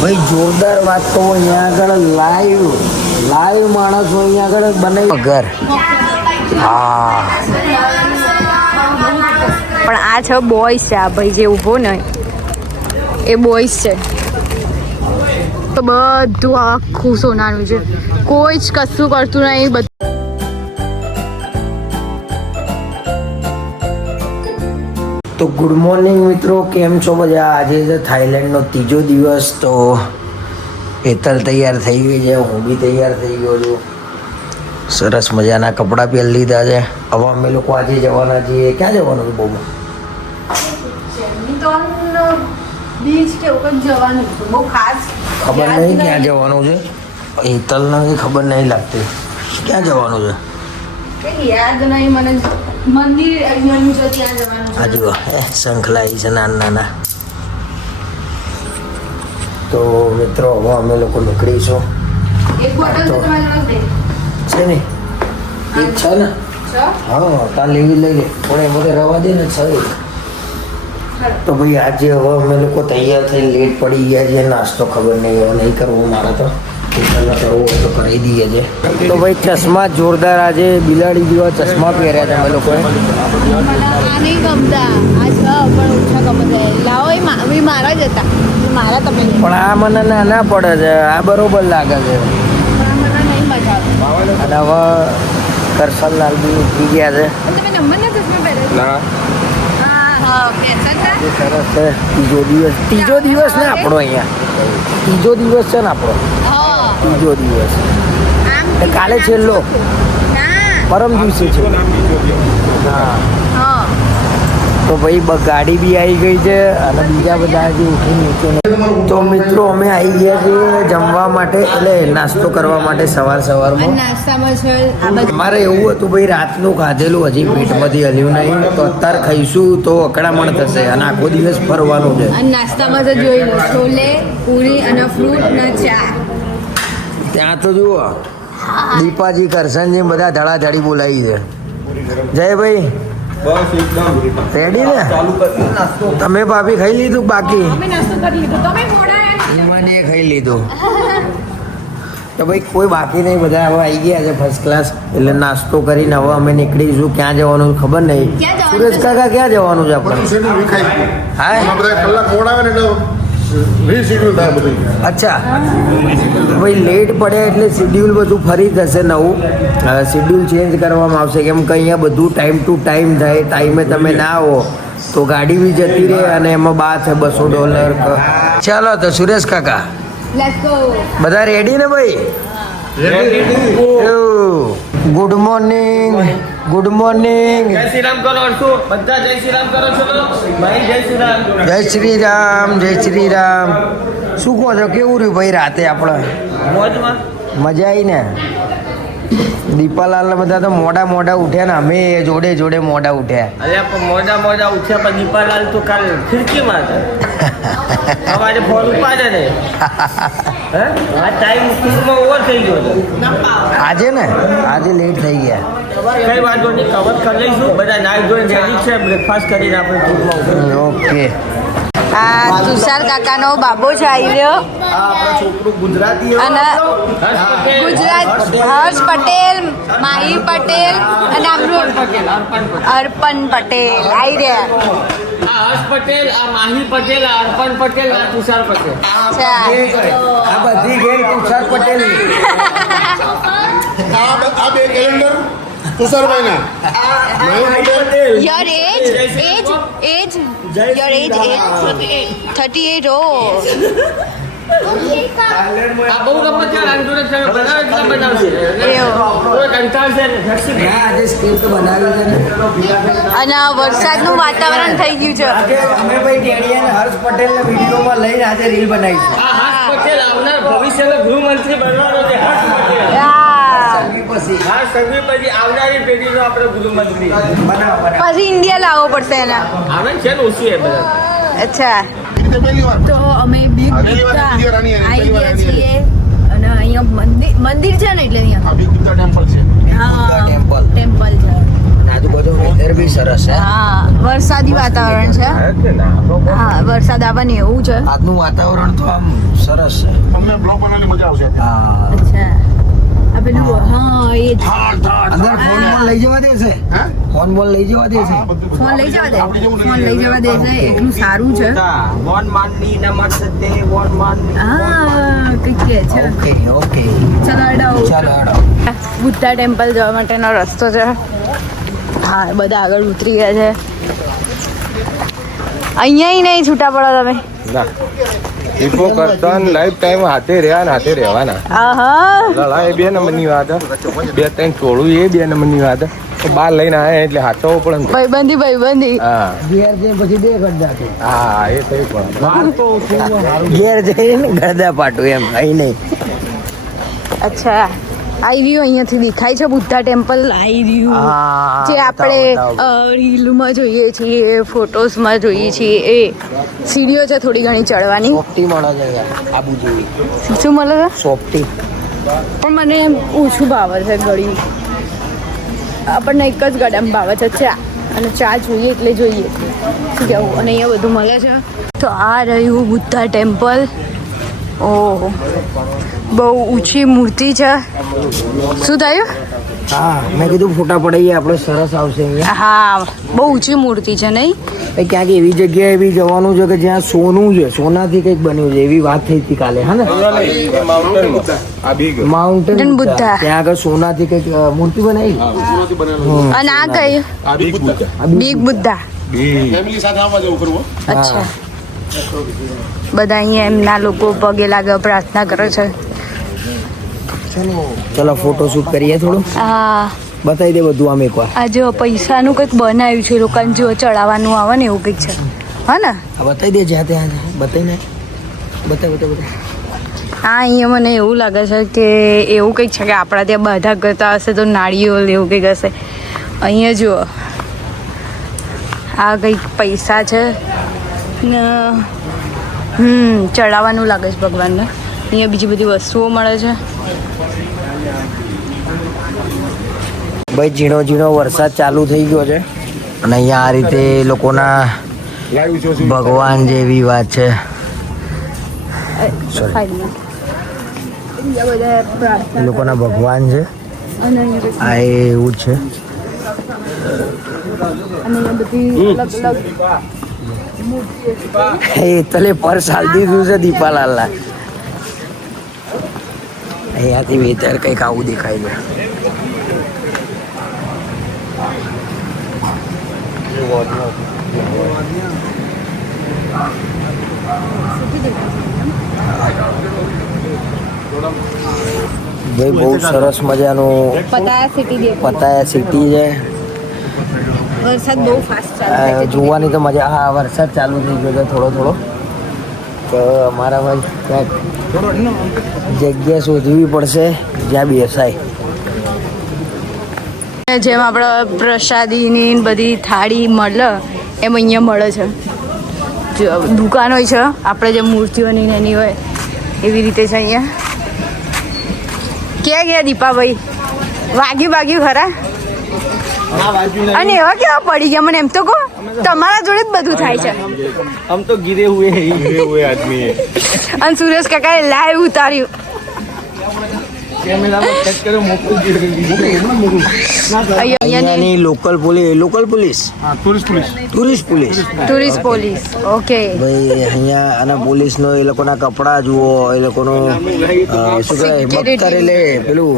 ભાઈ જોરદાર વાત તો અહીંયા આગળ લાઈવ માણસો અહીંયા આગળ બનાવી ઘર. હા પણ આ છે બોયસ છે. આ ભાઈ જે ઊભો ને એ બોયસ છે. તો બધું આખું સોનાનું છે, કોઈ જ કશું કરતું નહીં. બધું તો ગુડ મોર્નિંગ મિત્રો, કેમ છો બધા? આજે છે થાઈલેન્ડનો ત્રીજો દિવસ. તો હેતલ તૈયાર થઈ ગઈ છે, હું બી તૈયાર થઈ ગયો છું. સરસ મજાના કપડાં પહેરી લીધા છે. હવે અમે લોકો આજે જવાના છીએ. ક્યાં જવાનું છે બહુ? બીચ કે ઉપર જવાનું છે, બહુ ખાસ ખબર નહીં ક્યાં જવાનું છે. હેતલને ખબર નહીં લાગતી ક્યાં જવાનું છે. યાદ નહીં મને. મંદિર અહીંયાનું છે, ત્યાં જવાનું છે. આજુ શંખલાઈ છે નાના નાના. તો મિત્રો હવે અમે લોકો નીકળીશું. એક બોટલ તો તમારી જોડે છે ને? એક છે ને? હા, કાલ લેવી લઈ લે. પણ એમાં તો રવા દે ને છ. તો ભાઈ આજે હવે અમે લોકો તૈયાર થઈ લેટ પડી ગયા છે. નાસ્તો ખબર નહીં હવે નહીં કરવો મારે તો. કરવું હોય તો કરી દઈએ છે. તો ભાઈ ચશ્મા જોરદાર આજે બિલાડી જેવા ચશ્મા પહેર્યા છે અમે લોકોએ. આ નહીં ગમતા, આ છ પણ ઓછા ગમતા. લાવો એ મારા જ હતા, મારા તમે. પણ આ મને ના પડે છે, આ બરોબર લાગે છે. મને નહીં મજા આવે. અને હવે કરસનલાલ બી ઉઠી ગયા છે. તમે નંબરના ચશ્મા પહેર્યા? સરસ છે. ત્રીજો દિવસ ને આપણો અહીંયા ત્રીજો દિવસ છે ને આપણો. ત્રીજો દિવસ કાલે છેલ્લો, પરમ દિવસે છે. હા, તો ભાઈ ગાડી બી આવી ગઈ છે અને બીજા બધા જે ઉઠી નીચે. તો મિત્રો અમે આવી ગયા છીએ જમવા માટે, એટલે નાસ્તો કરવા માટે સવારમાં. નાસ્તામાં છે અમારે એવું હતું ભાઈ, રાતનું ખાધેલું હજી પેટમાંથી હલ્યું નહીં, તો અત્યારે ખાઈશું તો અકળામણ થશે અને આખો દિવસ ફરવાનું છે. અને નાસ્તામાં તો જોઈ લો, છોલે પૂરી અને ફ્રૂટ ને ચા. ત્યાં તો જુઓ દીપાજી કરશનજી બધા ધડાધડી બોલાવી છે. જય ભાઈ રેડી ને? તમે ભાભી ખાઈ લીધું? બાકી ઈમાને ખાઈ લીધું. તો ભાઈ કોઈ બાકી નહીં, બધા હવે આવી ગયા છે ફર્સ્ટ ક્લાસ. એટલે નાસ્તો કરીને હવે અમે નીકળીશું. ક્યાં જવાનું ખબર નહીં. સુરેશ કાકા ક્યાં જવાનું છે આપણે? અચ્છા ભાઈ, લેટ પડે એટલે શિડ્યુલ બધું ફરી થશે. નવું શિડ્યુલ ચેન્જ કરવામાં આવશે, કેમ કે અહીંયા બધું ટાઈમ ટુ ટાઈમ થાય. ટાઈમે તમે ના આવો તો ગાડી બી જતી રહે અને એમાં બાદ છે $200. ચાલો તો સુરેશ કાકા બધા રેડી ને ભાઈ? Good morning. Good morning. જય શ્રી રામ કરો. બધા જય શ્રી રામ કરો છો ભાઈ? જય શ્રી રામ. જય શ્રી રામ. જય શ્રી રામ. શું કહો છો? કેવું રહ્યું ભાઈ રાતે આપણે? મોજમાં મજા આવી ને? દીપાલાલ બધા તો મોડા ઉઠ્યા ને અમે જોડે જોડે મોડા ઉઠ્યા. અરે પણ મોડા ઉઠ્યા, પણ દીપાલાલ તો કાલ ખિડકીમાં હતા. અમારે ફોન ઉપાડે ને. આ ટાઈમ સ્કૂલમાં ઓવર થઈ ગયો હતો આજે ને, આજે લેટ થઈ ગયા. કઈ વાંધો નહીં, કવર કરી લઈશું. બધા નાઈ ધોઈને રેડી છે, બ્રેકફાસ્ટ કરીને આપણે સ્કૂલમાં. ઓકે. આ તુષાર કાકાનો બાબો છે આવી રહ્યો. છોકરું ગુજરાતી અને ગુજરાત હર્ષ પટેલ, માહી પટેલ અને આપણું અર્પણ પટેલ આવી રહ્યા. આ હર્ષ પટેલ, આ માહી પટેલ, આ અર્પણ પટેલ, આ તુષાર પટેલ. અચ્છા, આ બધી ગેંગ તુષાર પટેલ ની. આ બે calendar તુષારભાઈના. your age your age 38. આ બહુ ગમત છે. આની જોડે તમે બનાવે એટલે બનાવશે. કોઈ કંટાળશે નહીં. આજે સ્ક્રિપ્ટ બનાવી છે ને. અને વરસાદનું વાતાવરણ થઈ ગયું છે. અમે ભાઈ ટેણીયા ને હર્ષ પટેલ ને વિડીયોમાં લઈને આજે રીલ બનાવીશું. આ હર્ષ પટેલ આવનાર ભવિષ્યનો ગૃહમંત્રી બનવાનો છે. હર્ષ પટેલ. પછી હા, સંઘવી પછી આવનારી પેઢીનો આપણે ગૃહમંત્રી પછી ઇન્ડિયા લાવવો પડશે એના. આવે છે ને ઓછી એ બધા. અચ્છા, પહેલી વાર તો અમે બિગ પહેલી વાર બુદ્ધા બીજી વાર આની આવી પહેલી વાર ગયા આની છીએ. અને અહીંયા મંદિર છે ને, એટલે અહીંયા આ બિગ બુદ્ધા ટેમ્પલ છે. હા, ટેમ્પલ. ટેમ્પલ છે. આજુબાજુ વેધર બી સરસ છે. હા, વરસાદી વાતાવરણ છે. હા, વરસાદ આવવાની એવું છે. આજનું વાતાવરણ તો આમ સરસ ફોન બોલ લઈ જવા દે છે. ફોન લઈ જવા દે, ફોન લઈ જવા દે છે એટલું સારું છે. વોન માનની ના માનતે વોન માનની. હા કંઈક કે છે. ઓકે ચાલો હેડો. ચાલો હેડો. બુદ્ધા ટેમ્પલ જવા માટેનો રસ્તો છે. હા બધા આગળ ઉતરી ગયા છે. અહીંયા નહીં છૂટા પડો તમે. ઇકો કરતા લાઈફ ટાઈમ હાથે રહ્યા ને હાથે રહેવાના. આહા લડા એ 2 નંબરની વાત હે. 2-3 ટોળું એ 2 નંબરની વાત હે. તો બહાર લઈને આવ્યા એટલે હાથો પડે ને. ભાઈબંધી. હા ઘેર જઈને પછી બે ગરદા છે. હા એ થઈ પણ ઘેર જઈને ગરદા પાટું એમ અહીં નહીં. અચ્છા આવી રહ્યું અહીંયાથી દેખાય છે બુદ્ધા ટેમ્પલ આવી રહ્યું હા, જે આપણે રીલમાં જોઈએ છીએ ફોટોઝમાં જોઈએ છીએ એ સીડીઓ છે થોડી ઘણી ચડવાની. સોફ્ટી મળે છે યાર, આબુ જેવી શું મળે છે સોફ્ટી. પણ મને એમ ઓછું ભાવે છે ગળી. આપણને એક જ ગળામાં ભાવે છે ચા, અને ચા જોઈએ એટલે જોઈએ શું કહેવું. અને અહીંયા બધું મળે છે. તો આ રહ્યું બુદ્ધા ટેમ્પલ. ઓહો બહુ ઊંચી મૂર્તિ છે. શું થયું? હા મેં કીધું ફોટા પડાવીએ આપણે, સરસ આવશે અહીંયા. હા બહુ ઊંચી મૂર્તિ છે નહીં? એ ક્યાંક એવી જગ્યાએ બી જવાનું છે કે જ્યાં સોનું છે, સોનાથી કંઈક બન્યું છે એવી વાત થઈ હતી કાલે. હા ને માઉન્ટેન બુદ્ધા. ત્યાં આગળ સોનાથી કંઈક મૂર્તિ બનાવી. અને આ કઈ બિગ બુદ્ધા. ફેમિલી સાથે આવવા જવું કરવું. અચ્છા બધા અહીંયા એમના લોકો પગે લાગે પ્રાર્થના કરે છે. ચલો ફોટો શૂટ કરીએ થોડું. હા બતાવી દે બધું આમ એકવાર. આ જો પૈસાનું કંઈક બનાવ્યું છે લોકોને જો ચડાવવાનું આવે ને એવું કંઈક છે. હા ને આ બતાવી દે જ્યાં ત્યાં બતાવીને બતાવ. હા અહીંયા મને એવું લાગે છે કે એવું કંઈક છે કે આપણા ત્યાં બધા કરતા હશે તો નાળિયેર એવું કંઈક હશે. અહીંયા જુઓ આ કંઈક પૈસા છે ને ચડાવવાનું લાગે છે ભગવાનને. અહીંયા બીજી બધી વસ્તુઓ મળે છે. ભાઈ ઝીણો ઝીણો વરસાદ ચાલુ થઈ ગયો છે અને અહીંયા આ રીતે લોકોના ભગવાન જેવી વાત છે. સાઈડમાં બીજા બધા પ્રાર્થના લોકોના કરે છે. ભગવાન છે અને અહીંયા આ એવું જ છે. બધી અલગ અલગ મૂર્તિઓ છે. એ તલે પર્સ હાલ દીધું છે દીપાલાલના. અહીંયાથી વેતર કંઈક આવું દેખાય છે. ભાઈ બહુ સરસ મજાનું પતાયા સિટી દેખાય. પતાયા સિટી છે. વરસાદ બહુ ફાસ્ટ ચાલે છે. જોવાની તો મજા. હા વરસાદ ચાલુ થઈ ગયો છે થોડો થોડો. તો અમારા ભાઈ ક્યાંક જગ્યા શોધવી પડશે જ્યાં બેસાય. જેમ આપણે પ્રસાદીની બધી થાળી મળે એમ અહીંયા મળે છે. જો દુકાન હોય છે આપણે જે મૂર્તિઓની ને એની હોય એવી રીતે છે અહીંયા. ક્યાં ગયા દીપાભાઈ? વાગ્યું ખરા? અને એવા કેવા પડી ગયા મને એમ તો કહો. તમારા જોડે જ બધું થાય છે. हम तो गिरे हुए हैं આદમી અને સુરેશ કાકાએ લાઈવ ઉતાર્યું. અહીંયાની local police tourist police. Okay ભાઈ અહીંયા આના પોલીસનો એ લોકોના કપડા જુઓ, એ લોકોનું શું કહેવાય બખ્તર એટલે પેલું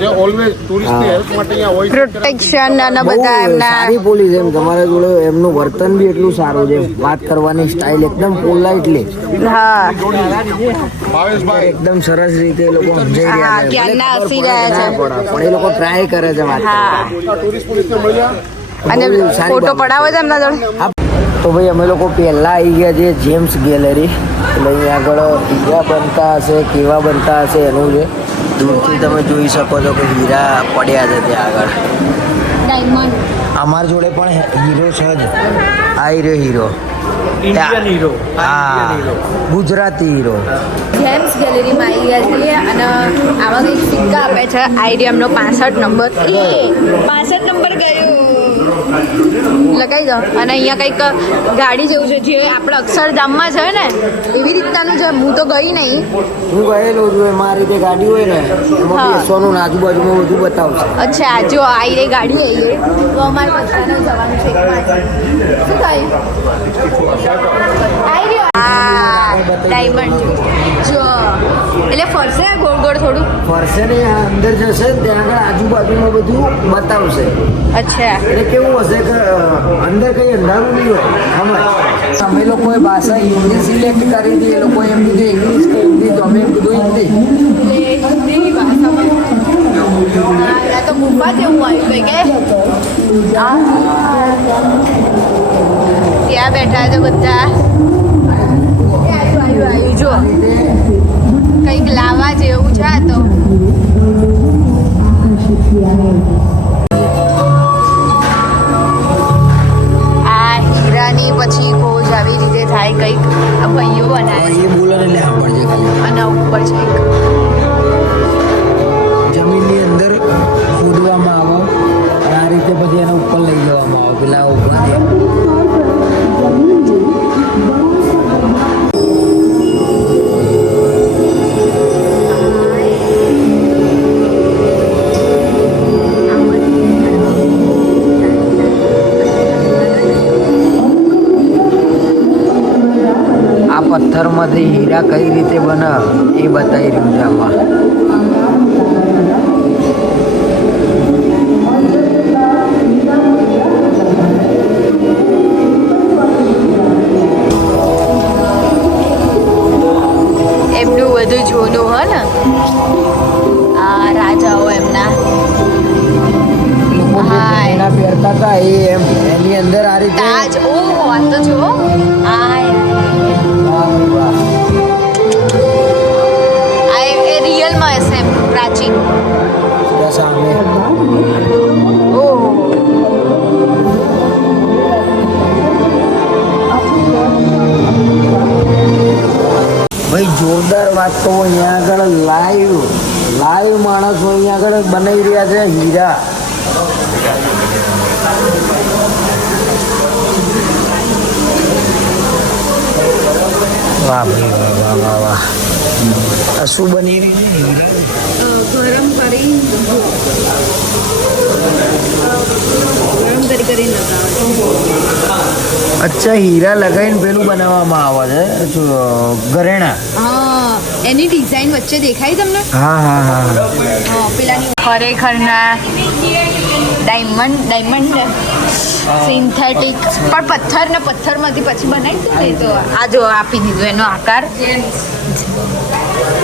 જે ઓલવેઝ ટુરિસ્ટની હેલ્પ માટે અહીંયા હોય છે. પ્રોટેક્શન અને બહુ બધા એમના સારી પોલીસ એમ. તમારા જોડે એમનું વર્તન બી એટલું સારું છે. વાત કરવાની સ્ટાઇલ એકદમ પોલાઇટલી, હા ભાવેશભાઈ એકદમ સરસ રીતે એ લોકો સમજાઈ રહ્યા છે. ક્યારના ભલે હસી ખબર રહ્યા છે. પડે ના પડે, પણ એ લોકો ટ્રાય કરે છે વાત હા ટુરિસ્ટ પોલીસને મળ્યા. અને બહુ સારી ફોટો બાબત પડાવો છે એમના જોડે. તો ભાઈ અમે લોકો પહેલા આવી ગયા છીએ જેમ્સ ગેલેરી. એટલે અહીંયા આગળ હીરા બનતા હશે, કેવા બનતા હશે એનું છે. દૂરથી તમે જોઈ શકો છો કે હીરા પડ્યા છે ત્યાં આગળ. ડાયમંડ અમારા જોડે પણ હીરો છે જ. આ રહ્યો હીરો, इंडियन हीरो હા ગુજરાતી હીરો. જેમ્સ ગેલેરીમાં આવી ગયા છીએ અને આવા કંઈક સિક્કા આપે છે. આઈડિયામનો 65 નંબર. 65 નંબર ગયો. લગાવી દો. અને અહીંયા કંઈક ગાડી જેવું છે જે આપણે અક્ષરધામમાં છે ને એવી રીતનાનું છે. હું તો ગઈ નહીં. હું ગયેલો છું એમાં આ રીતે ગાડી હોય ને એમાં હા. બેસવાનું ને આજુબાજુમાં બધું બતાવશે. અચ્છા જો આવી રહી ગાડી આવી રહી તો અમારે બધાને જવાનું છે એકમાં. શું થયું? આવી રહ્યો. હા ડાયમંડ જો એટલે ફરશે ગોળ ગોળ થોડું. ફરશે ને આ અંદર જશે ને ત્યાં આગળ આજુબાજુમાં બધું બતાવશે. અચ્છા એટલે કેવું હશે કે અંદર કઈ અંધારું નહીં હોય આમ જ. અમે લોકોએ ભાષા હિન્દી સિલેક્ટ કરી હતી. એ લોકોએ એમ કીધું ઇંગ્લિશ કે હિન્દી તો અમે એમ કીધું હિન્દી. એટલે હિન્દી ભાષામાં આ તો ગુફા જેવું આવ્યું કંઈ કે ત્યાં બેઠા છે બધા. આવ્યું જો કંઈક લાવા જેવું છે આ તો. આ હીરાની પછી ખોજ આવી રીતે થાય કંઈક. આ ભાઈઓ બનાવે છે એ બોલે ને એટલે સાંભળજે ખાલી. અને ઉપર છે એક. જમીનની અંદર ખોદવામાં આવે અને આ રીતે પછી એના ઉપર લઈ જવામાં આવે પેલા ઉપર આ પથ્થરમાંથી હીરા કઈ રીતે બને એ બતાવી રહ્યું છે આમાં. એમનું બધું જૂનું હોય ને આ રાજાઓ એમના. લોકો જે હા. એના પહેરતા હતા એ એમ એની અંદર આ રીતે તાજ ઓહો આ તો જો આ રિયલમાં હશે એમ પ્રાચીન. ત્યાં સામે ઓહો ભાઈ જોરદાર વાત તો અહીંયા આગળ લાઈવ માણસો અહીંયા આગળ બનાવી રહ્યા છે હીરા. વાહ ભાઈ વાહ વાહ વાહ વાહ. આ શું બની રહ્યું છે હીરા? ગરમ કરી કરીને અચ્છા હીરા લગાવીને પેલું બનાવવામાં આવે છે શું, ઘરેણા? હા એની ડિઝાઇન વચ્ચે દેખાય તમને? હા હા હા પેલાની ખરેખરના ડાયમંડ સિન્થેટિક પણ પથ્થર ને પથ્થરમાંથી પછી બનાવી દો ને તો આ જો આપી દીધો એનો આકાર.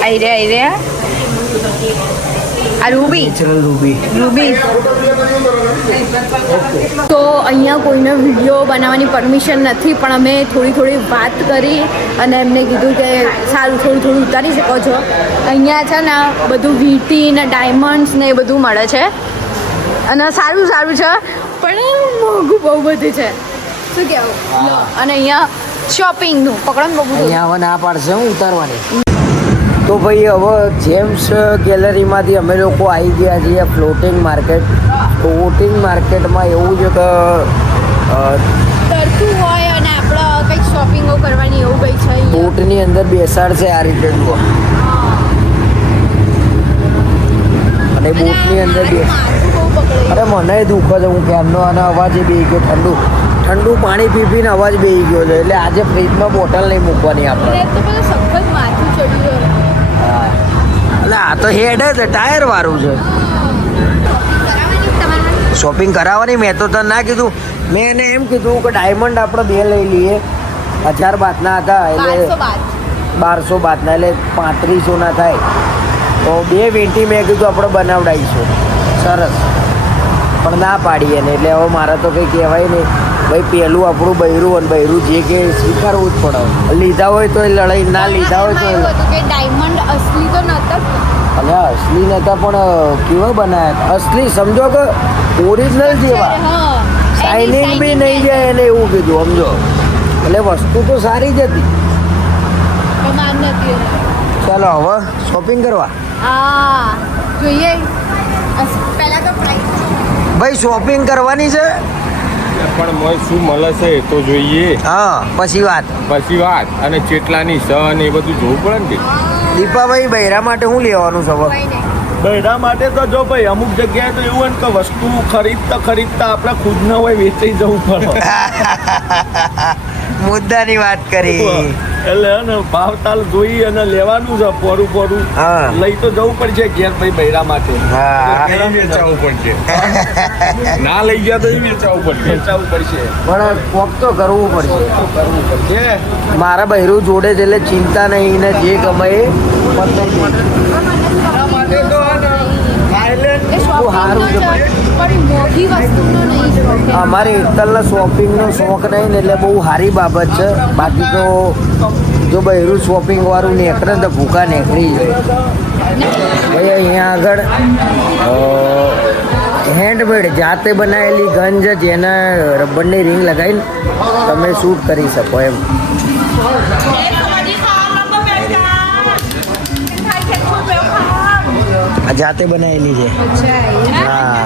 આઈ રે આ રૂબી રૂબી. તો અહીંયા કોઈને વિડીયો બનાવવાની પરમિશન નથી પણ અમે થોડી વાત કરી અને એમને કીધું કે સારું થોડું ઉતારી શકો છો. અહીંયા છે ને બધું વીટી ને ડાયમંડ્સ ને એ બધું મળે છે અને સારું છે પણ મોંઘું બહુ બધું છે. શું કહેવું? અને અહીંયા શોપિંગનું પકડો ને બહુ બધું. અહીંયા હવે ના પાડશે હું ઉતારવાની. તો ભાઈ હવે જેમ્સ ગેલેરીમાંથી અમે લોકો આવી ગયા છીએ ફ્લોટિંગ માર્કેટ. ફ્લોટિંગ માર્કેટમાં એવું છે કે તરતું હોય અને આપણે કંઈક શોપિંગો કરવાની એવું કંઈ છે અહીંયા. બોટની અંદર બેસાડશે આ રીતે જુઓ અને બોટની અંદર માથું બહુ પકડે. અરે મને દુઃખ છે હું કેમનો અને અવાજ એ બેહી ગયો ઠંડુ પાણી પીને અવાજ બેહી ગયો છે એટલે આજે ફ્રીજમાં બોટલ નહીં મૂકવાની આપણે. એટલે તો પેલું સખત માથું ચડી ગયું. એટલે આ તો હેડ છે ટાયર વાળું છે. શોપિંગ કરાવવાની મેં તો તને ના કીધું. મેં એને એમ કીધું કે ડાયમંડ આપણે 2 લઈ લઈએ. 1000 બાતના હતા એટલે 1200 બાતના એટલે 3500 થાય તો 2 વીંટી મેં કીધું આપણે બનાવડાવીશું. સરસ પણ ના પાડી એને એટલે હવે મારે તો કંઈ કહેવાય નહીં. ભાઈ પહેલું આપણું બૈરું અને બૈરું જે કે સ્વીકારવું જ પડે. લીધા હોય તો એ લડાઈ, ના લીધા હોય તો એવું હતું કે ડાયમંડ અસલી તો નહોતા જ. અને અસલી નતા પણ કેવા બનાયા અસલી સમજો કે ઓરિજિનલ જેવા હા શાઇનિંગ બી નહીં જાય એને એવું કીધું સમજો. એટલે વસ્તુ તો સારી જ હતી. પ્રમાણ નથી. ચાલો હવે શોપિંગ કરવા. હા જોઈએ પહેલા તો પ્રાઇસ ભાઈ શોપિંગ કરવાની છે પણ મોય શું મળે છે એ તો જોઈએ. હા પછી વાત. પછી વાત અને ચેટલાની સન એ બધું જોવું પડે ને. દીપાભાઈ બૈરા માટે શું લેવાનું છે હવે? બૈરા માટે તો જો ભાઈ અમુક જગ્યાએ તો એવું હોય ને કે વસ્તુ ખરીદતા આપણે ખુદ ન હોય વેચાઈ જવું પડે. મુદ્દાની વાત કરી. એટલે ને ભાવતાલ જોઈ અને લેવાનું છે પોરું હા. લઈ તો જવું પડશે ઘેર ભાઈ બૈરા માટે. હા એ વેચાવું પડશે. ના લઈ ગયા તો એ વેચાવું પડશે. પણ કોક તો કરવું પડશે. મારા બૈરું જોડે છે એટલે ચિંતા નહીં ને જે ગમે એ પતંગ. અમારે એકલના શોપિંગનો શોખ નહીં ને એટલે બહુ સારી બાબત છે. બાકી તો જો બહેરું શોપિંગ વાળું નીકળે તો ભૂખા નીકળી જાય. ભાઈ અહીંયા આગળ હેન્ડમેડ જાતે બનાવેલી ગન છે જેના રબરની રિંગ લગાવીને તમે શૂટ કરી શકો એમ. આ જાતે બનાવેલી છે. હા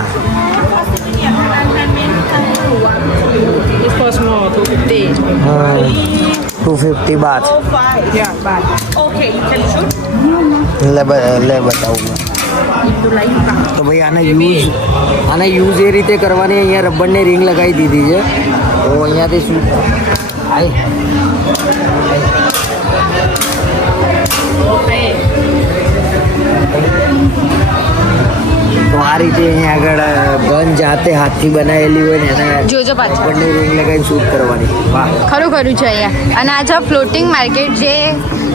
250 બાત. લે બતાવું. તો ભાઈ આને યુઝ એ રીતે કરવાની. અહીંયા રબરની રિંગ લગાવી દીધી છે તો અહીંયાથી શું તો આ રીતે અહીંયા આગળ ગન જાતે હાથથી બનાવેલી હોય ને એને જોજો પાછળ રબરની રિંગ લગાવીને શૂટ કરવાની. વાહ ખરું છે અહીંયા. અને આ છે ફ્લોટિંગ માર્કેટ જે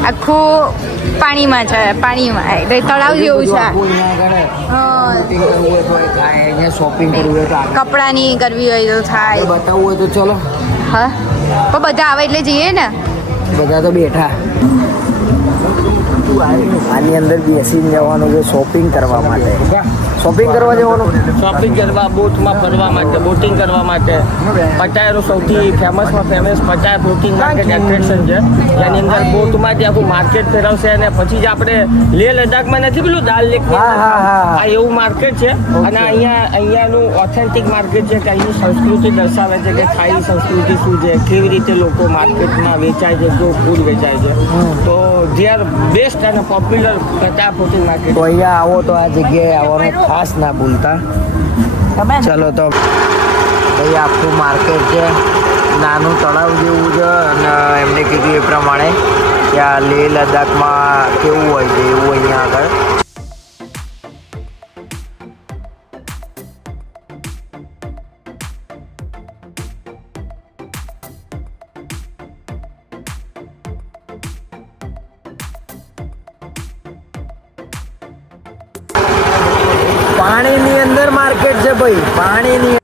આખું પાણીમાં છે. પાણીમાં એટલે તળાવ જેવું છે. અહીંયા શોપિંગ કરવું હોય તો કપડાની કરવી હોય તો થાય. બતાવવું હોય તો ચલો. હા પણ બધા આવે એટલે જઈએ ને. બધા તો બેઠા. આની અંદર બેસીને જવાનું છે શોપિંગ કરવા માટે. શોપિંગ કરવા જવાનું. શોપિંગ કરવા, બોટમાં ફરવા માટે, બોટિંગ કરવા માટે. પટાયાનું સૌથી ફેમસમાં famous Pattaya boating market attraction છે. જેની અંદર બોટમાં જે આખું માર્કેટ ફેરવશે અને પછી જ આપણે લેહ લદ્દાખમાં નથી પેલું દાલ લેક આ એવું માર્કેટ છે. અને અહીંયાનું ઓથેન્ટિક માર્કેટ છે કે અહીંની સંસ્કૃતિ દર્શાવે છે કે થાઈ સંસ્કૃતિ શું છે, કેવી રીતે લોકો માર્કેટમાં વેચાય છે, જો ફૂડ વેચાય છે. તો જે આર બેસ્ટ અને પોપ્યુલર પટાયા બોટિંગ માર્કેટ. તો અહીંયા આવો તો આ જગ્યાએ આવવાનું ખાસ ના ભૂલતા. ચલો તો ભાઈ આખું માર્કેટ છે. નાનું તળાવ જેવું છે અને એમને કીધું એ પ્રમાણે કે આ લેહ લદ્દાખમાં કેવું હોય છે એવું અહીંયા આગળ. પાણીની અંદર માર્કેટ છે ભાઈ. પાણીની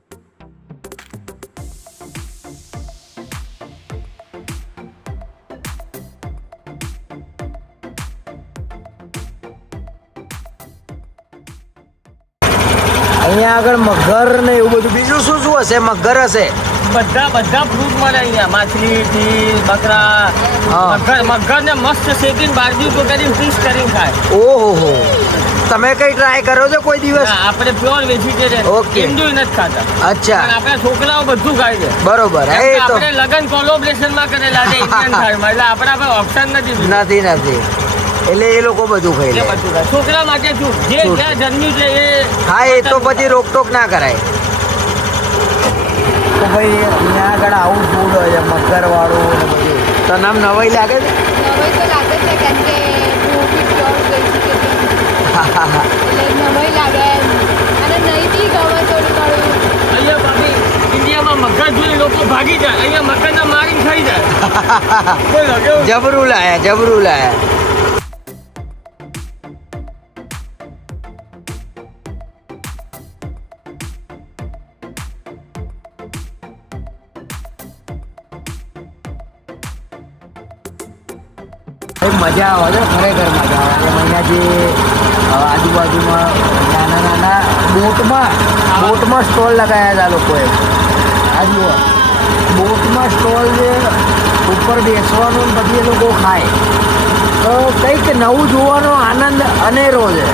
અહીંયા આગળ મગર ને એવું બધું. બીજું શું શું હશે? મગર હશે. બધા ફ્રૂટ મળે અહીંયા. માછલી, ફીલ, બકરા. મગર ને મસ્ત શેકીને બારબીક્યુ કરીને ફિશ કરીને ખાય. ઓહો તમે કઈ ટ્રાય કરો છો કોઈ દિવસ? આપણે પ્યોર વેજીટેરિયન. Okay. હિન્દુ નથી ખાતા. અચ્છા પણ આપણા છોકરાઓ બધું ખાય છે. બરોબર. એ તો આપણે લગન કોલોબ્રેશન માં કરેલા છે ઇન્ડિયન થાળીમાં. એટલે આપણા પાસે ઓપ્શન નથી. નથી એટલે એ લોકો બધું ખાઈ લે. બધું ખાય. છોકરા માટે શું જે જ્યાં જન્મ્યું છે એ. હા એ તો પછી રોકટોક ના કરાય. તો ભાઈ અહીંયા આગળ આવું ફૂડ હોય છે મગર વાળું ને બધું. તો નામ નવાઈ લાગે છે. નવાઈ તો લાગે છે કેમ કે નવાઈ લાગે અને નહીં બી ગમે થોડું થોડું. અહીંયા ભાભી ઇન્ડિયામાં મગર જોઈ લોકો ભાગી જાય. અહીંયા મગરના મારીને ખાઈ જાય. બોલો કેવું? જબરું લાયા. મજા આવે છે ખરેખર મજા આવે. અહીંયા જે આજુબાજુમાં નાના બોટમાં સ્ટોલ લગાવ્યા હતા લોકોએ. આ જુઓ બોટમાં સ્ટોલ છે, ઉપર બેસવાનું ને પછી એ લોકો ખાય. તો કંઈક નવું જોવાનો આનંદ અનેરો છે.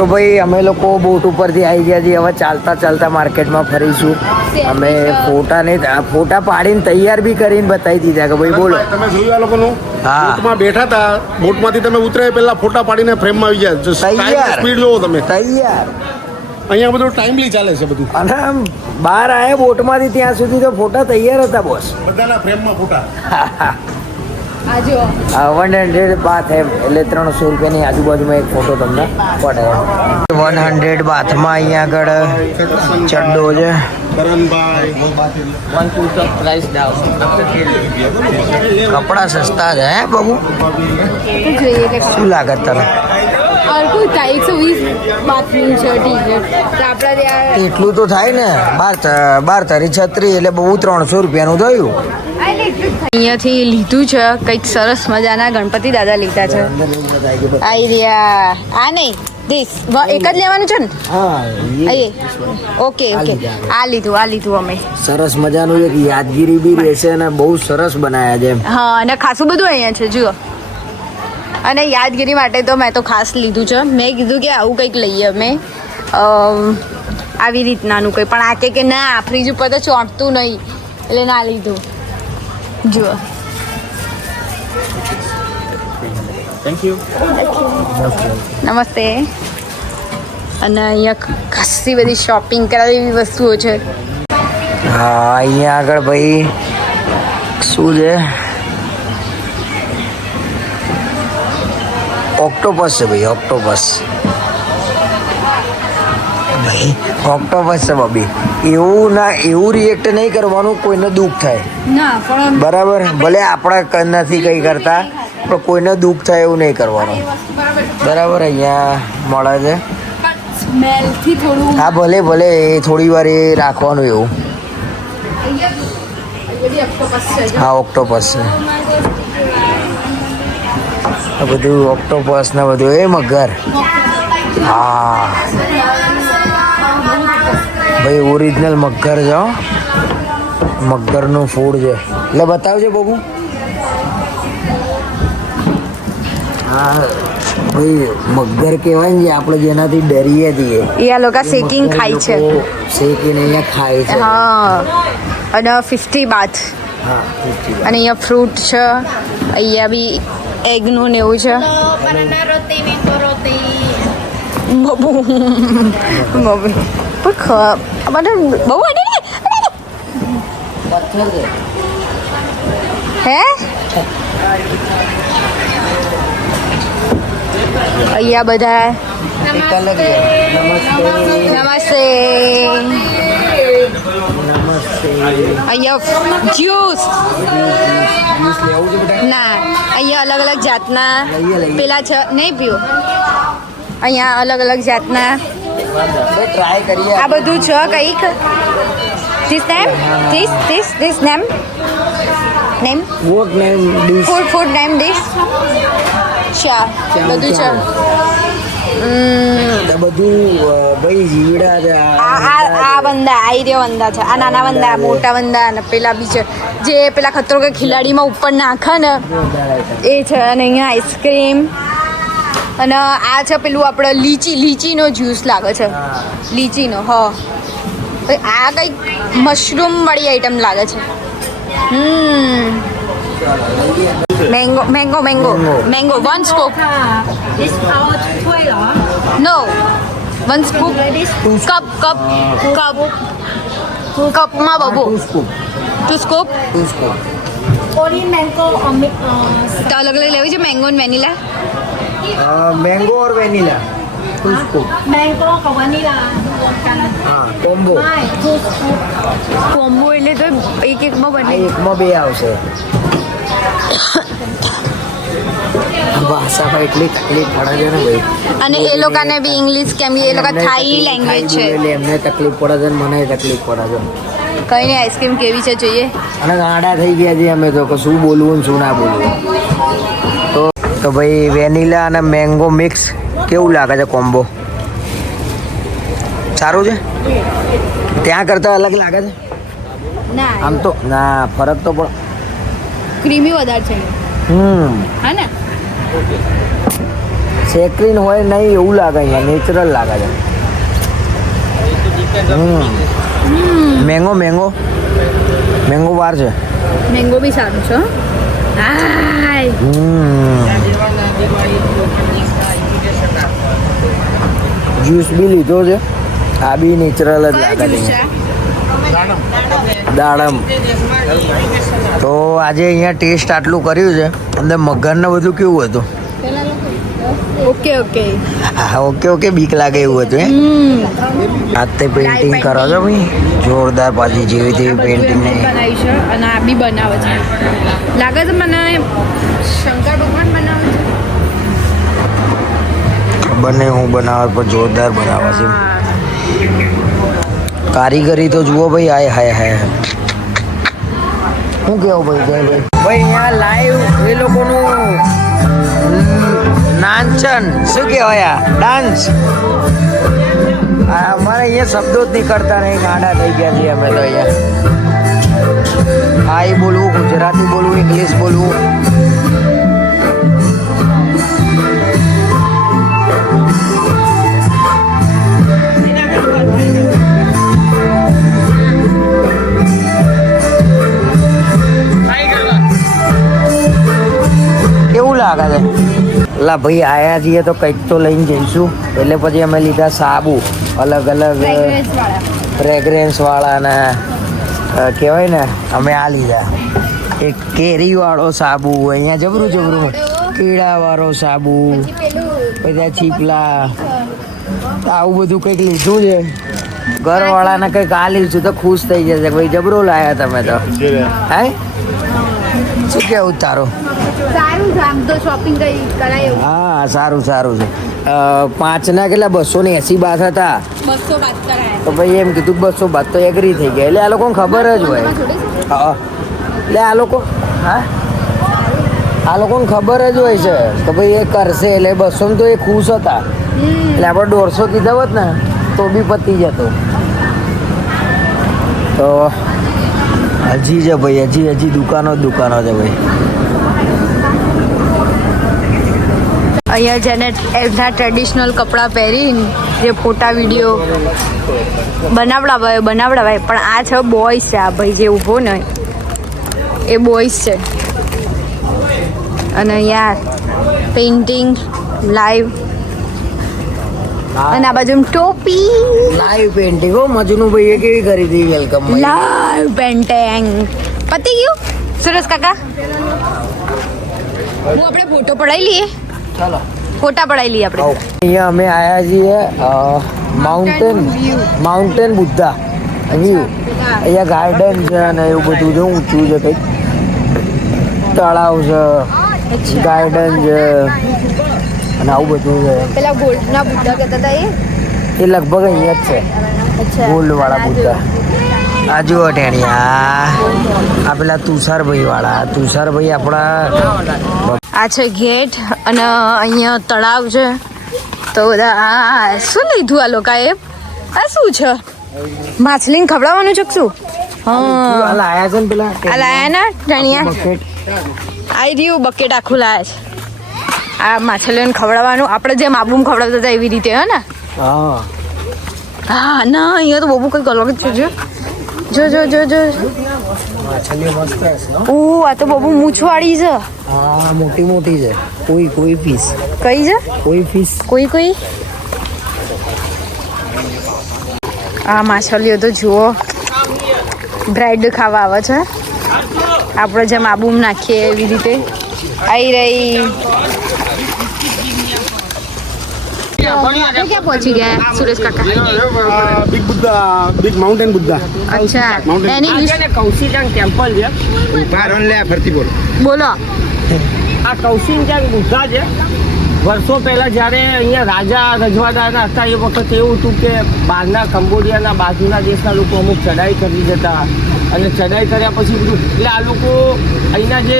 તો ભાઈ અમે લોકો બોટ ઉપરથી આવી ગયા છીએ. હવે ચાલતા ચાલતા માર્કેટમાં ફરીશું. અમે ફોટા પાડીને તૈયાર બી કરીને બતાવી દીધા કે ભાઈ બોલો. તમે જોયું આ લોકોનું હા. બોટમાં બેઠા હતા, બોટમાંથી તમે ઉતરે પહેલા ફોટા પાડીને ફ્રેમમાં આવી ગયા. તૈયાર. સ્પીડ જોવો તમે. તૈયાર. અહીંયા બધું ટાઈમલી ચાલે છે બધું. અને આમ બહાર આવ્યા બોટમાંથી ત્યાં સુધી તો ફોટા તૈયાર હતા બોસ. બધાના ફ્રેમમાં ફોટા. આ જો 100 બાથ એમ એટલે 300 રૂપિયાની આજુબાજુમાં એક ફોટો તમને પડે. 100 બાથમાં અહીંયા આગળ ચડ્ડો છે. Karanbhai price down. કપડા સસ્તા છે હે બાબુ? જોઈએ કે શું લાગે તને? અરકું 120 બાથરૂમ છે ટી-શર્ટ તો આપણા ત્યાં એટલું તો થાય ને. 12 તારી 36 એટલે બહુ 300 રૂપિયાનું થયું. અહીંયાથી લીધું છે કંઈક સરસ મજાના ગણપતિ દાદા લીધા છે. આઈ રહ્યા આ નહીં ધીસ એક જ લેવાનું છે ને? હા આઈએ ઓકે આ લીધું અમે. સરસ મજાનું એક યાદગીરી બી રહેશે અને બહુ સરસ બનાયા છે. હા અને ખાસું બધું અહીંયા છે જુઓ. અને યાદગીરી માટે તો મેં તો ખાસ લીધું છે. મેં કીધું કે આવું કંઈક લઈએ અમે આવી રીતનાનું કંઈ પણ આ કે ના ફ્રીજ ઉપર તો ચોંટતું નહીં એટલે ના લીધું. જુઓ થેન્ક યુ. નમસ્તે. અને અહીંયા ખાસી બધી શોપિંગ કરાવી એવી વસ્તુઓ છે. હા અહીંયા આગળ ભાઈ શું છે? ઓક્ટોપસ છે ભાઈ. ઓક્ટોપસ છે બબી. એવું રિએક્ટ નહીં કરવાનું કોઈને દુઃખ થાય. ના પણ બરાબર. ભલે આપણા નથી કંઈ કરતા પણ કોઈને દુઃખ થાય એવું નહીં કરવાનું. બરાબર. અહીંયા મળે છે. સ્મેલથી થોડું હા ભલે એ થોડી વાર એ રાખવાનું એવું. હા ઓક્ટોપસ છે. આ બધું ઓક્ટોપસ ને બધું એ મગર. હા ભાઈ ઓરિજિનલ મગર છે હો. મગરનું ફૂડ છે. એટલે બતાવજો બબુ. હા ભાઈ મગર કહેવાય ને જે આપણે જેનાથી ડરીએ છીએ. એ આ લોકો શેકિંગ ખાય છે. શેકીને અહીંયા ખાય છે. હા અને 50 બાથ. હા અને અહીંયા ફ્રૂટ છે. અહીંયા બી એગનું ને એવું છે. બબુ મને બહુ અડે ને હે. અહીંયા બધા એક અલગ છે. નમસ્તે. અહીંયા જ્યુસ ના અહીંયા અલગ અલગ જાતના પેલા છે નહીં પીવું. અહીંયા અલગ અલગ જાતના ટ્રાય કરીએ. આ બધું છે કંઈક. This name what name dish. Food name dish ચા બધું છે. બધું ભાઈ જીવડા છે. આ વંદા આઈ રહ્યો વંદા છે. આ નાના વંદા મોટા વંદા અને પેલા બી છે જે પેલા ખતરો કે ખિલાડીમાં ઉપર નાખે ને એ છે. અને અહીંયા આઈસ્ક્રીમ અને આ છે પેલું આપણે લીચીનો જ્યુસ લાગે છે. લીચીનો આ કંઈક મશરૂમ વાળી આઈટમ લાગે છે. Mango 1 scoop. No 1 scoop. કપમાં બબુ 2 scoop. Only mango or તો અલગ અલગ લેવી છે મેંગો અને vanilla. Mango or vanilla 2 scoop. mango or vanilla. હા કોમ્બો. કોમ્બો એટલે તો એકમાં આ બને. એકમાં બે આવશે. ભાષામાં એટલી તકલીફ પડે છે ને ભાઈ. અને એ લોકોને બી ઇંગ્લિશ કેમ એ લોકો થાઈ લેંગ્વેજ છે એટલે એમને તકલીફ પડે છે ને મને તકલીફ પડે છે. કઈ નહીં આઈસ્ક્રીમ કેવી છે જોઈએ. અને ગાડા થઈ ગયા છે અમે તો કે શું બોલવું ને શું ના બોલવું. તો ભાઈ વેનીલા અને મેંગો મિક્સ કેવું લાગે છે કોમ્બો? સારું છે? ત્યાં કરતાં અલગ લાગે છે ના આમ તો? ના ફરક તો પણ ક્રીમી વધારે છે હા ને. સેક્રીન હોય નહીં એવું લાગે અહીંયા, નેચરલ લાગે છે. મેંગો મેંગો મેંગો બાર છે. મેંગો બી સારું છે હો. હાય જ્યુસ બી લીધો છે. આ બી નેચરલ જ લાગે છે. દાડમ. તો આજે અહીંયા ટેસ્ટ આટલું કર્યું છે. અંદર મગરને બધું કેવું હતું? Okay okay. હા ઓકે ઓકે, બીક લાગે એવું હતું. હાથે પેઇન્ટિંગ કરો છો ભાઈ, જોરદાર. પાછી જેવી તેવી પેઇન્ટિંગ નહીં બનાવી છે અને આ બી બનાવે છે. લાગે છે મને શંકર ભગવાન બનાવે છે. બંને હું બનાવે પણ જોરદાર બનાવે છે. કારીગરી તો જુઓ ભાઈ. હાય હાય હાય. શું કેવું ભાઈ? જય ભાઈ. ભાઈ અહીંયા લાઈવ એ લોકોનું નાચન શું કહેવાય, ડાન્સ. અમારે અહીંયા શબ્દો જ નીકળતા નહીં, ગાંડા થઈ ગયા છીએ અમે તો અહીંયા. હાઈ બોલવું, ગુજરાતી બોલવું, ઇંગ્લિશ બોલવું. કેવું લાગે છે? લા ભાઈ આયા છીએ તો કંઈક તો લઈને જઈશું. એટલે પછી અમે લીધા સાબુ અલગ અલગ ફ્રેગ્રેન્સ વાળાના કહેવાય ને. અમે આ લીધા એક કેરી વાળો સાબુ, અહીંયા જબરું જબરું કીડા વાળો સાબુ, બધા ચીપલા, આવું બધું કંઈક લીધું છે. ઘરવાળાને કંઈક આ લીધું તો ખુશ થઈ જશે. ભાઈ જબરું લાયા તમે તો. હે શું કેવું તારું? સારું છે આમ તો, શોપિંગ કરાય એવું. હા સારું સારું છે. 5ના કેટલા 280 બાથ હતા. 200 વાત કરાય તો ભાઈ એમ કીધું 200 બાથ તો એગ્રી થઈ ગયા. એટલે આ લોકોને ખબર જ હોય. હા એટલે આ લોકો આ લોકોને ખબર જ હોય છે કે ભાઈ એ કરશે. એટલે 200 તો એ ખુશ હતા. એટલે આપણે 150 કીધા હોત ને તો બી પતી જતો. તો હજી છે ભાઈ, હજી દુકાનો જ દુકાનો છે ભાઈ. અહીંયા જેને એમના ટ્રેડિશનલ કપડાં પહેરીને જે ફોટા વિડીયો બનાવડાવાય પણ આ છે બોયઝ છે. આ ભાઈ જે ઊભો ને એ બોયઝ છે. અને અહીંયા પેઇન્ટિંગ લાઈવ, અને આ બાજુ ટોપી લાઈવ પેઇન્ટિંગ. હો મજનુ ભાઈએ કેવી કરી હતી વેલકમ. લાઈવ પેઇન્ટિંગ પતી ગયું. સુરેશ કાકા હું આપણે ફોટો પડાવી લઈએ. ચાલો ફોટા પડાવી લઈએ આપણે. અહીંયા અમે આવ્યા છીએ માઉન્ટેન બુદ્ધા વ્યૂ. અહીંયા ગાર્ડન છે અને એવું બધું છે, ઊંચું છે, કંઈક તળાવ છે, ગાર્ડન છે અને આવું બધું છે. પેલા ગોલ્ડના બુદ્ધા કહેતા હતા એ લગભગ અહીંયા જ છે, ગોલ્ડ વાળા બુદ્ધા. આ જુઓ ટેણિયા, આ પેલા તુષારભાઈ વાળા. તુષારભાઈ આપણા આ છે ગેટ અને અહીંયા તળાવ છે. તો બધા આ શું લીધું આ લોકોએ? આ શું છે? માછલીને ખવડાવવાનું છે કે શું? હા લાયા છે ને પેલા આ લાયા ને ટેણિયા, આવી રહ્યું બકેટ આખું લાયા છે. આ માછલીઓને ખવડાવવાનું, આપણે જેમ આબુમ ખવડાવતા હતા એવી રીતે. હે ને? હા હા ના, અહીંયા તો બહુ કંઈક અલગ જ છે. જો જો જો જો માછલીઓ મસ્ત છે. ઓ આ તો બહુ મૂછવાળી છે. હા મોટી મોટી છે. કોઈ ફીસ. કઈ છે? કોઈ ફીસ. કોઈ આ માછલીઓ તો જુઓ, બ્રેડ ખાવા આવે છે. આપણે જેમ આબુમ નાખીએ એવી રીતે આવી રહી. આપણે ક્યાં પહોંચી ગયા સુરેશ કાકા? Big Buddha, big mountain Buddha. અચ્છા એની વિશે કૌશિકાંગ ટેમ્પલ છે. બોલો. આ કૌશિકાંગ બુદ્ધા છે. વર્ષો પહેલાં જ્યારે અહીંયા રાજા રજવાડાના હતા એ વખત એવું હતું કે બહારના કંબોડિયાના બાજુના દેશના લોકો અમુક ચડાઈ કરી જતા, અને ચડાઈ કર્યા પછી બધું, એટલે આ લોકો અહીંના જે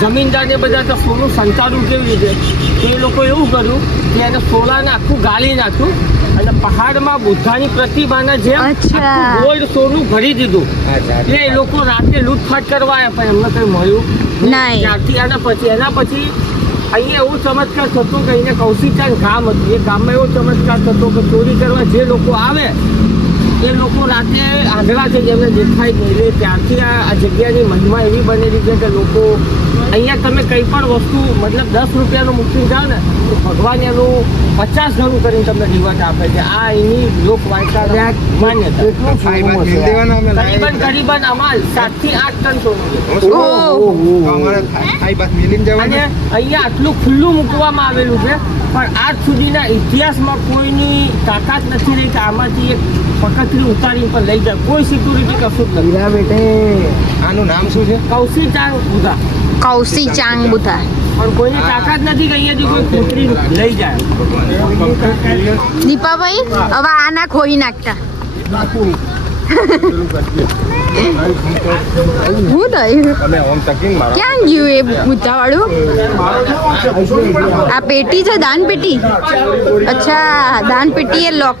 જમીનદારને બધા તો સોનું સંચાલવું કેવી રીતે, તો એ લોકો એવું કર્યું કે એને સોનાને આખું ગાળી નાખ્યું અને પહાડમાં બુદ્ધાની પ્રતિમાના જેમ ગોલ્ડ સોનું ભરી દીધું. એટલે એ લોકો રાતે લૂંટફાટ કરવા આવ્યા પણ એમને કંઈ મળ્યું નહીં. ત્યારથી એના પછી અહીંયા એવો ચમત્કાર થતો કે અહીંયા કૌશિકચાંદ ગામ હતું. એ ગામમાં એવો ચમત્કાર થતો કે ચોરી કરવા જે લોકો આવે એ લોકો રાતે આંધળા છે જેમને દેખાય જ નહીં. એટલે ત્યારથી આ જગ્યાની મહિમા એવી બનેલી છે કે લોકો અહીંયા તમે કંઈ પણ વસ્તુ મતલબ 10 રૂપિયાનું મૂકીને જાઓ ને તો ભગવાન એનું 50 ગણું કરીને તમને રિવોર્ડ આપે છે. આ એની લોકવાયકા માન્યતા. કરીબન અમાલ 7 થી 8 ટન સોનું છે. અને અહીંયા આટલું ખુલ્લું મૂકવામાં આવેલું છે પણ આજ સુધીના ઇતિહાસમાં કોઈની તાકાત નથી રહી કે આમાંથી એક પકડથી ઉતારી પર લઈ જાય. કોઈ સિક્યુરિટી કશું જ નથી. આનું નામ શું છે? કૌશિકચાંદ બુધા. કૌશિકચાંદ બુધા. પણ કોઈની તાકાત નથી કે અહીંયાથી કોઈ કૂતરી લઈ જાય. દીપાભાઈ હવે આના ખોઈ નાખતા હું થયું તમે ઓમ તકીન મારો ક્યાં ગયું એ બુદ્ધા વાળું? આ પેટી છે દાન પેટી. અચ્છા દાન પેટી એ લોક.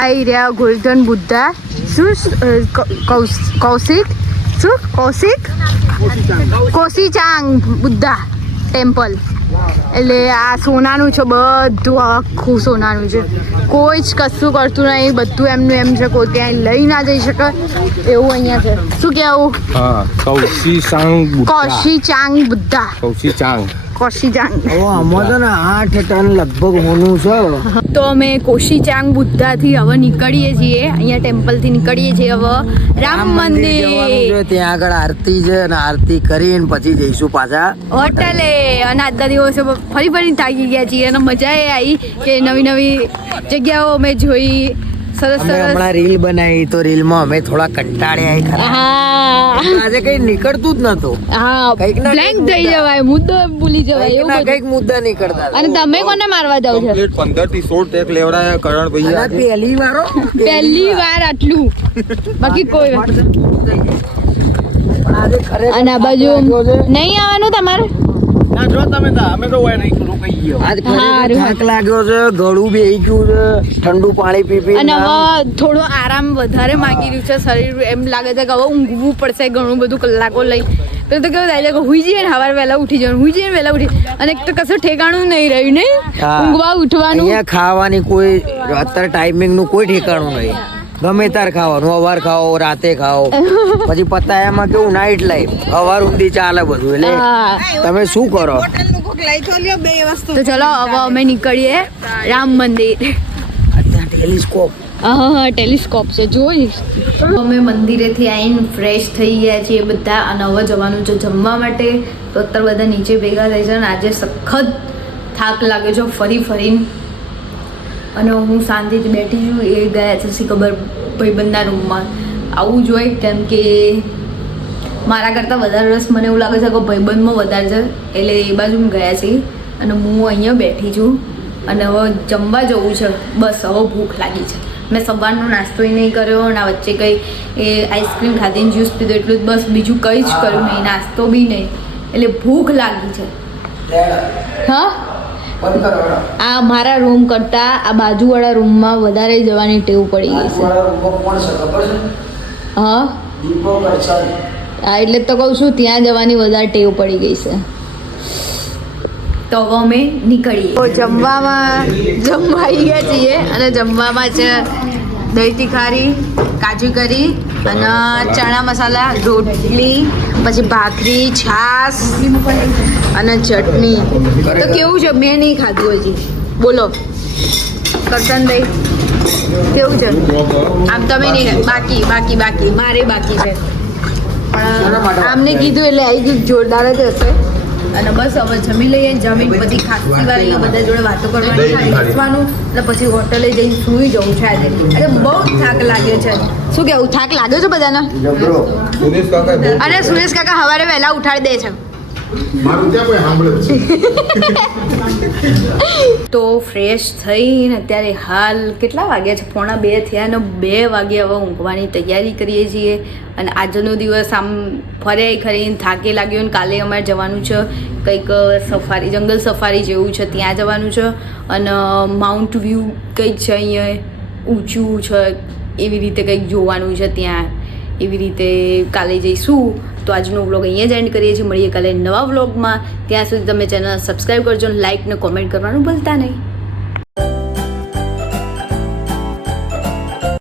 આઈ રહ્યા ગોલ્ડન બુદ્ધા. શું કૌશિક શું કૌશિકચાંદ બુદ્ધા ટેમ્પલ. એટલે આ સોનાનું છે, બધું આખું સોનાનું છે. કોઈ જ કશું કરતું નહીં, બધું એમનું એમ છે. કોઈ ક્યાંય લઈ ના જઈ શકે એવું અહીંયા છે. શું કહેવું? હા કૌશિકચાંદ બુદ્ધા. કૌશિકચાંદ આમાં તો ને 8 ટન લગભગ હોનું છે. તો અમે કૌશિકચાંદ બુદ્ધાથી હવે નીકળીએ છીએ. અહીંયા ટેમ્પલથી નીકળીએ છીએ હવે રામ મંદિર. ત્યાં આગળ આરતી છે અને આરતી કરીને પછી જઈશું પાછા હોટલે. અને આજના દિવસે ફરી થાકી ગયા છીએ અને મજા એ આવી કે નવી નવી જગ્યાઓ અમે જોઈ. સરસ અમે સરસ. હમણાં રીલ બનાવી તો રીલમાં અમે થોડા કંટાળ્યા ખરા. હા આજે કઈ નીકળતું જ નતું. હા કંઈક ના બ્લેન્ક થઈ જવાય, મુદ્દો ભૂલી જવાય એવું બધું. કઈક મુદ્દા નીકળતા. અને તમે કોને મારવા જાવ છો? કમ્પ્લીટ 15 થી 16 ટેક લેવડાયા કરણ ભાઈ અને પહેલી વારો પહેલી વાર આટલું, બાકી કોઈ વાર. આજે ખરેખર અને આ બાજુ નહીં આવવાનું તમારે? ના જો તમે અમે તો હોય નહીં રોકાઈ ગયો. આજ ખરેખર થાક લાગ્યો છે, ગળું બેહી ગયું છે, ઠંડુ પાણી પી પી. અને હવે થોડો આરામ વધારે માંગી રહ્યું છે શરીર. એમ લાગે છે કે હવે ઊંઘવું પડશે ઘણું બધું કલાકો લઈ. પેલું તો કેવું થાય છે કે હુઈ જઈએ ને સવારે વહેલા ઉઠી જવાનું, હુઈ જઈએ વહેલા ઉઠી. અને એક તો કશું ઠેકાણું નહીં રહ્યું નહીં ઊંઘવા ઉઠવાનું. અહીંયા ખાવાની કોઈ અત્યારે ટાઈમિંગ નું કોઈ ઠેકાણું નહીં. ગમે તાર ખાવાનું, અવાર ખાઓ, રાતે ખાઓ. પછી પતાયામાં કેવું નાઇટ લાઈફ, અવાર ઊંધી ચાલે બધું. એટલે હા. તમે શું કરો? તો ચલો હવે અમે નીકળીએ રામ મંદિર. ટેલિસ્કોપ હા ટેલિસ્કોપ છે જોઈ. અમે મંદિરેથી આવીને ફ્રેશ થઈ ગયા છીએ બધા અને હવે જવાનું છે જમવા માટે. તો અત્યારે બધા નીચે ભેગા થઈ છે અને આજે સખત થાક લાગે છે ફરીને. અને હું શાંતિથી બેઠી છું. એ ગયા છે શી ખબર ભાઈબંધના રૂમમાં. આવું જોઈએ કેમ કે મારા કરતાં વધારે રસ મને એવું લાગે છે કે ભાઈબંધમાં વધારે છે એટલે એ બાજુ ગયા છે અને હું અહીંયા બેઠી છું. અને હવે જમવા જવું છે. બસ હવે ભૂખ લાગી છે. મેં સવારનો નાસ્તોય નહીં કર્યો અને આ વચ્ચે કંઈ એ આઈસ્ક્રીમ ખાધીને જ્યુસ પીધો એટલું જ, બસ બીજું કંઈ જ કર્યું નહીં, નાસ્તો બી નહીં. એટલે ભૂખ લાગી છે. હા આ મારા રૂમ કરતાં આ બાજુવાળા રૂમમાં વધારે જવાની ટેવ પડી ગઈ છે. હા એટલે તો કહું છું ત્યાં જવાની વધારે ટેવ પડી ગઈ છે. તો હવે અમે નીકળીએ. તો જમવા આવી ગયા છીએ અને જમવામાં છે દહીં તીખારી, કાજુ કરી અને ચણા મસાલા, રોટલી, પછી ભાખરી, છાશ અને ચટણી. તો કેવું છે? મેં નહીં ખાધું હજી. બોલો કરશનભાઈ કેવું છે? આમ તમે નહીં, બાકી મારે બાકી છે. પણ આમને કીધું એટલે આવી ગયું, જોરદાર જ હશે. અને બસ હવે જમી લઈએ. જમીન પછી ખાસી વાર અહીંયા બધા જોડે વાતો કરવાની, બેસવાનું અને પછી હોટલે જઈને સૂઈ જવું છે. આજે બહુ થાક લાગ્યો છે. શું કેવું? થાક લાગ્યો છે બધાને? અને સુરેશ કાકા સવારે વહેલા ઉઠાડી દે છે. મારું ત્યાં કોઈ સાંભળે છે. તો ફ્રેશ થઈને અત્યારે હાલ કેટલા વાગ્યા છે? 1:45 થયા અને 2 વાગે હવે ઊંઘવાની તૈયારી કરીએ છીએ. અને આજનો દિવસ આમ ફર્યા ખરીને થાકે લાગ્યો. અને કાલે અમારે જવાનું છે કંઈક સફારી, જંગલ સફારી જેવું છે, ત્યાં જવાનું છે. અને માઉન્ટ વ્યૂ કંઈક છે અહીંયા ઊંચું છે એવી રીતે કંઈક જોવાનું છે ત્યાં. એવી રીતે કાલે જઈશું. તો આજનો વ્લોગ અહીંયા જ એન્ડ કરીએ છીએ. મળીએ કાલે નવા વ્લોગમાં. ત્યાં સુધી તમે ચેનલ સબસ્ક્રાઈબ કરજો, લાઇક ને કોમેન્ટ કરવાનું ભૂલતા નહીં.